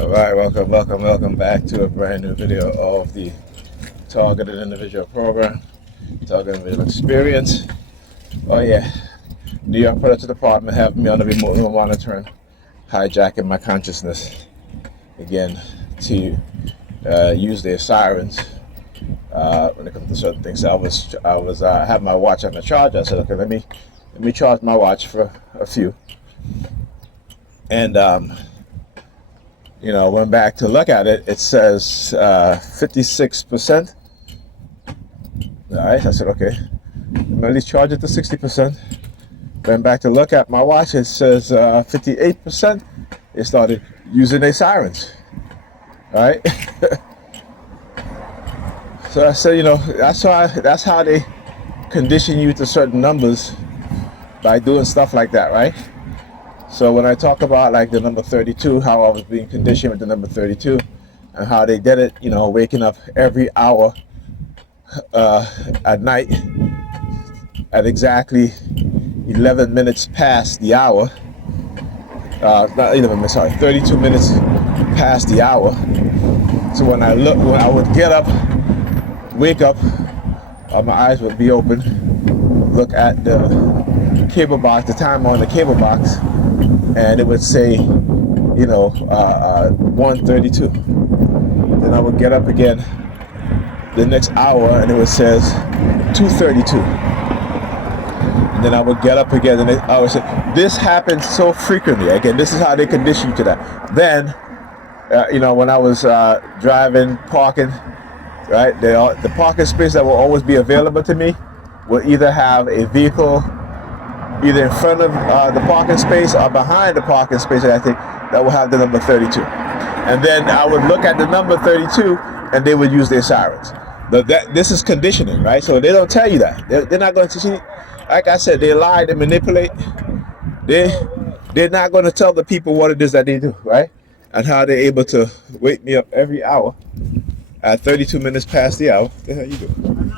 Alright, welcome back to a brand new video of the Targeted Individual Program, Targeted Individual Experience. Oh yeah, New York Predator Department have me on the remote monitoring, hijacking my consciousness again to use their sirens when it comes to certain things. I had my watch on the charger. I said, okay, let me charge my watch for a few, and went back to look at it. It says 56%. All right, I said, okay, at least charge it to 60%. Went back to look at my watch. It says 58%. It started using their sirens. All right. So I said, that's how they condition you to certain numbers by doing stuff like that, right? So when I talk about like the number 32, how I was being conditioned with the number 32, and how they did it, waking up every hour at night at exactly 11 minutes past the hour. Not 11 minutes, sorry, 32 minutes past the hour. So when I would get up, wake up, my eyes would be open, look at the cable box, the timer on the cable box, and it would say, 1:32. Then I would get up again the next hour, and it would says 2:32. And then I would get up again, and I would say, this happens so frequently. Again, this is how they condition you to that. Then, when I was driving, parking, right, the parking space that will always be available to me will either have a vehicle either in front of the parking space or behind the parking space, I think, that will have the number 32. And then I would look at the number 32, and they would use their sirens. This is conditioning, right? So they don't tell you that. They're not going to see. Like I said, they lie, they manipulate. They're not going to tell the people what it is that they do, right? And how they're able to wake me up every hour at 32 minutes past the hour. What the hell you doing?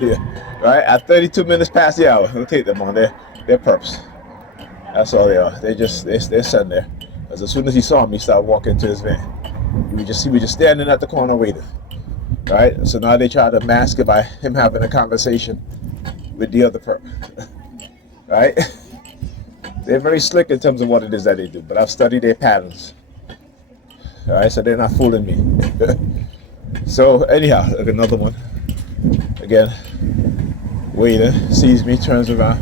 Yeah, right at 32 minutes past the hour. We'll take them on. They're perps. That's all they are. They're sitting there. Because as soon as he saw me, he started walking to his van. He was just standing at the corner waiting. Right. So now they try to mask it by him having a conversation with the other perp. Right. They're very slick in terms of what it is that they do. But I've studied their patterns. All right. So they're not fooling me. So anyhow, look, another one. Again, waiter sees me, turns around,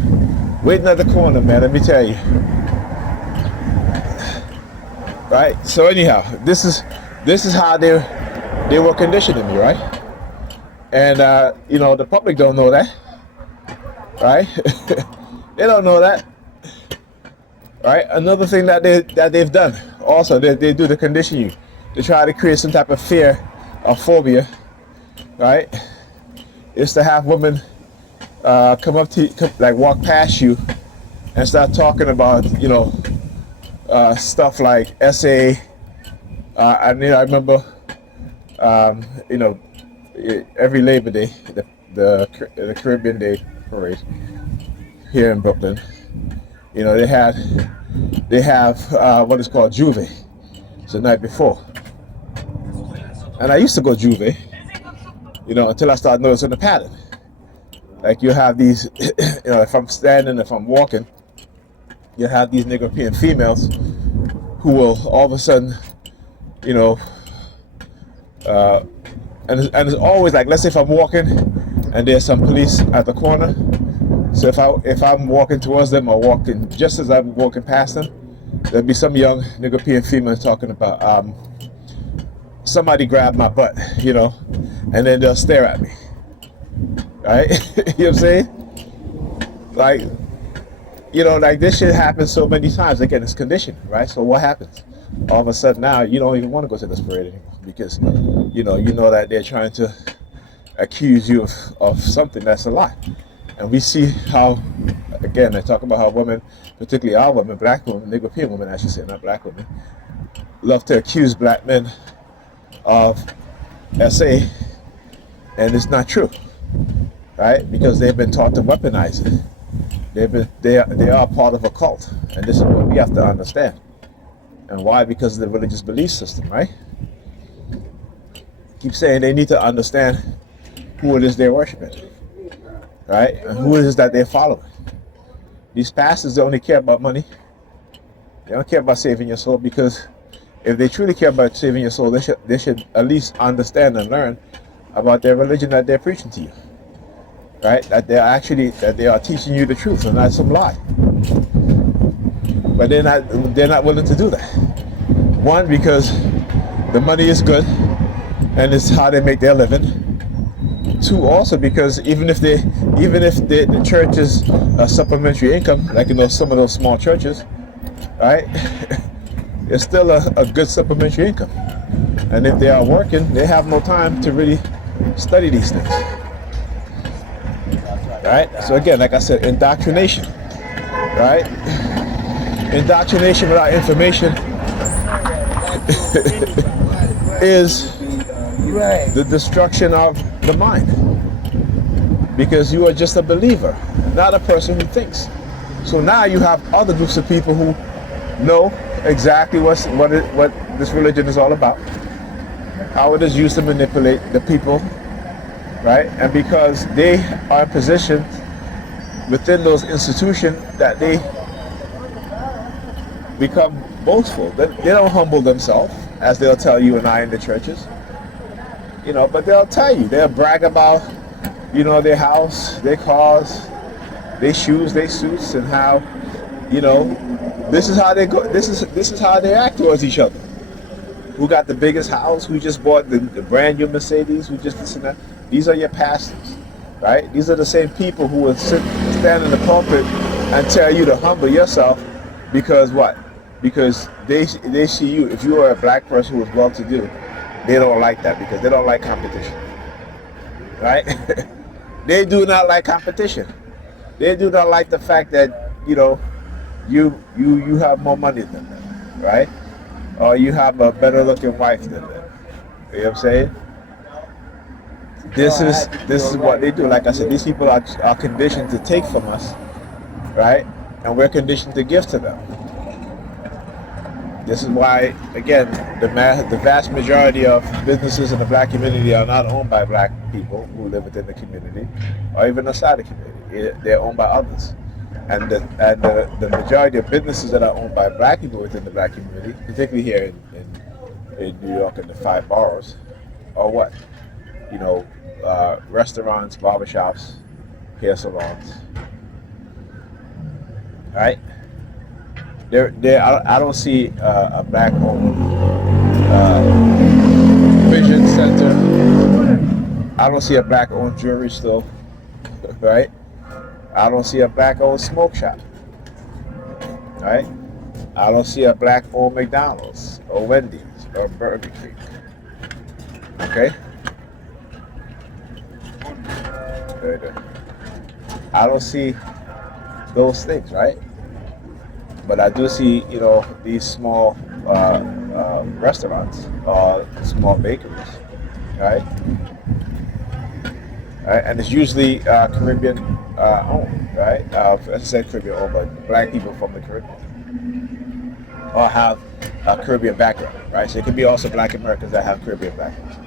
waiting at the corner, man. Let me tell you. Right. So anyhow, this is how they were conditioning me, right? And the public don't know that, right? They don't know that, right? Another thing that they've done also, they do to condition you, to try to create some type of fear or phobia, right? Is to have women come up to you, like walk past you and start talking about, stuff like SA. I remember, every Labor Day, the Caribbean Day parade here in Brooklyn, they have what is called Juve. It's the night before. And I used to go Juve, until I started noticing the pattern. Like you have these, if I'm standing, if I'm walking, you have these European females who will all of a sudden, and it's always like, let's say if I'm walking and there's some police at the corner. So if I'm walking towards them or walking just as I'm walking past them, there'll be some young European female talking about somebody grabbed my butt, and then they'll stare at me. Right? You know what I'm saying? Like this shit happens so many times. Again, it's conditioned, right? So what happens? All of a sudden now you don't even want to go to this parade anymore because you know that they're trying to accuse you of something that's a lie. And we see how, again, I talk about how women, particularly our women, black women, European women, I should say, not black women, love to accuse black men of SA, and it's not true, right? Because they've been taught to weaponize it. They are part of a cult, and this is what we have to understand. And why? Because of the religious belief system, right? Keep saying they need to understand who it is they're worshiping, right? And who it is that they're following. These pastors, they only care about money. They don't care about saving your soul, because if they truly care about saving your soul, they should at least understand and learn about their religion that they're preaching to you, right? That they are teaching you the truth and not some lie. But they're not willing to do that. One, because the money is good and it's how they make their living. Two, also because even if the church is a supplementary income, like some of those small churches, right? It's still a good supplementary income. And if they are working, they have no time to really study these things. Right? So again, like I said, indoctrination. Right? Indoctrination without information is the destruction of the mind. Because you are just a believer, not a person who thinks. So now you have other groups of people who know exactly what this religion is all about, how it is used to manipulate the people, right? And because they are positioned within those institutions, that they become boastful. They don't humble themselves, as they'll tell you and I in the churches, but they'll tell you, they'll brag about, their house, their cars, their shoes, their suits, and how, this is how they go. This is how they act towards each other. Who got the biggest house? Who just bought the brand new Mercedes? Who just this and that? These are your pastors, right? These are the same people who will stand in the pulpit and tell you to humble yourself, because what? Because they see you. If you are a black person who is well-to-do, they don't like that, because they don't like competition, right? They do not like competition. They do not like the fact that you have more money than them, right? Or you have a better looking wife than them. You know what I'm saying? This is what they do. Like I said, these people are conditioned to take from us, right? And we're conditioned to give to them. This is why, again, the vast majority of businesses in the black community are not owned by black people who live within the community, or even outside the community. They're owned by others. And the majority of businesses that are owned by black people within the black community, particularly here in New York and the 5 boroughs, are what? Restaurants, barbershops, hair salons. Right? I don't see a black-owned vision center. I don't see a black-owned jewelry store. Right? I don't see a black-owned smoke shop, right? I don't see a black-owned McDonald's or Wendy's or Burger King, okay? I don't see those things, right? But I do see, these small restaurants or small bakeries, right? Right? And it's usually Caribbean owned, right? As I said, Caribbean owned, but black people from the Caribbean or have a Caribbean background, right? So it could be also black Americans that have Caribbean backgrounds.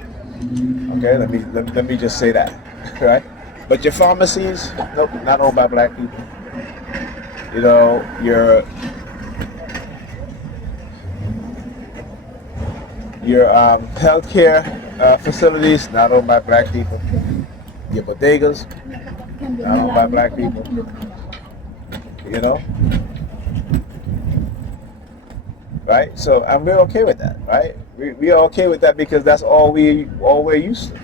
Okay, let me just say that, right? But your pharmacies, nope, not owned by black people. Your healthcare facilities, not owned by black people. Your bodegas, not owned by black people. Right? So, and we're okay with that, right? We are okay with that because that's all we're used to.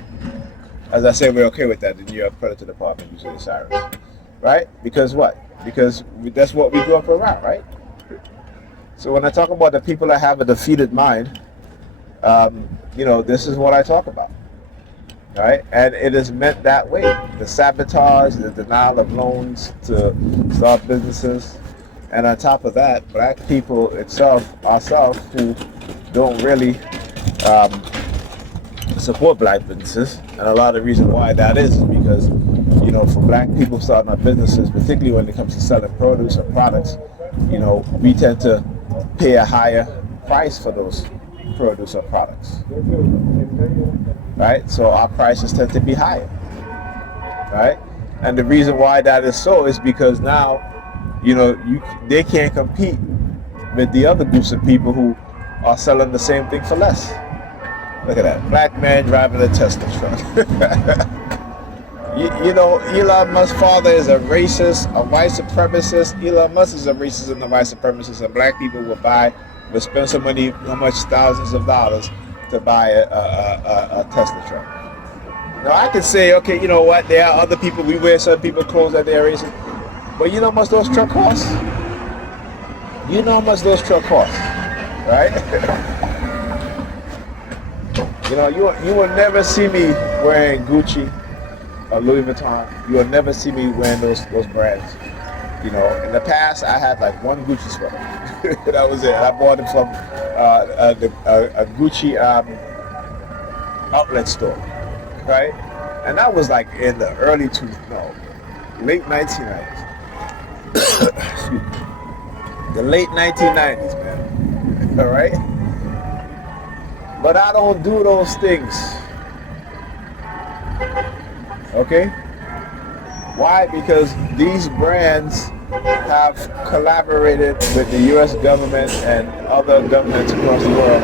As I said, we're okay with that. The New York Predator Department, usually the sirens, right? Because what? Because that's what we grew up around, right? So when I talk about the people that have a defeated mind, this is what I talk about. Right? And it is meant that way. The sabotage, the denial of loans to start businesses. And on top of that, black people ourselves, who don't really support black businesses. And a lot of the reason why that is because, for black people starting our businesses, particularly when it comes to selling produce or products, we tend to pay a higher price for those produce or products, right? So our prices tend to be higher, right? And the reason why that is so is because now, they can't compete with the other groups of people who are selling the same thing for less. Look at that, black man driving a Tesla truck. Elon Musk's father is a racist, a white supremacist. Elon Musk is a racist and a white supremacist, and black people will spend so money, how much thousands of dollars to buy a Tesla truck. Now I can say, okay, you know what? There are other people. We wear some people's clothes that they're racist, but you know how much those truck cost? You know how much those truck cost, right? You will never see me wearing Gucci or Louis Vuitton. You will never see me wearing those brands. In the past, I had like one Gucci sweater. That was it. I bought it from a Gucci outlet store, right? And that was like in the late 1990s. Excuse me. The late 1990s, man. All right? But I don't do those things. Okay? Why? Because these brands have collaborated with the U.S. government and other governments across the world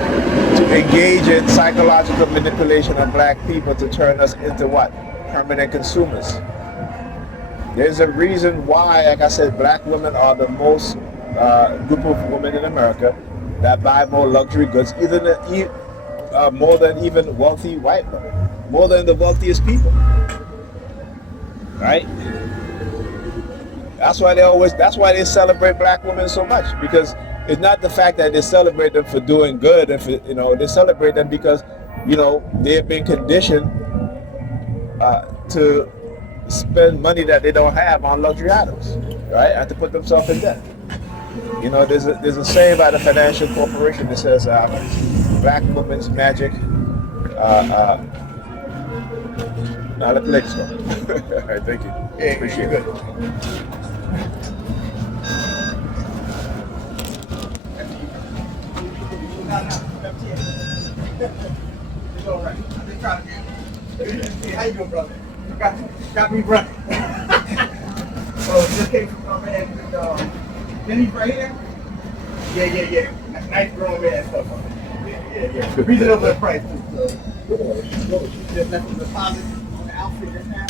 to engage in psychological manipulation of black people to turn us into what? Permanent consumers. There's a reason why, like I said, black women are the most group of women in America that buy more luxury goods, more than even wealthy white women, more than the wealthiest people. Right? That's why they celebrate black women so much, because it's not the fact that they celebrate them for doing good, and they celebrate them because they have been conditioned to spend money that they don't have on luxury items, right? And to put themselves in debt. There's a saying by the financial corporation that says black woman's magic. Now let the ladies go. All right, thank you. Hey, appreciate it. It's all right. I'm just trying to get. Hey, how you doing, brother? Got me running. So just came from my man with Denny's right here. Yeah. Nice grown man stuff on it. Yeah. Reasonable price too. So just left the deposit on the outfit just now.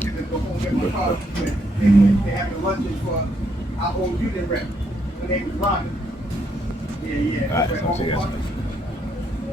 You just go home and get my car. They have the lunches for our old unit rep. Her name is Ronnie. Yeah. All right, so see you guys.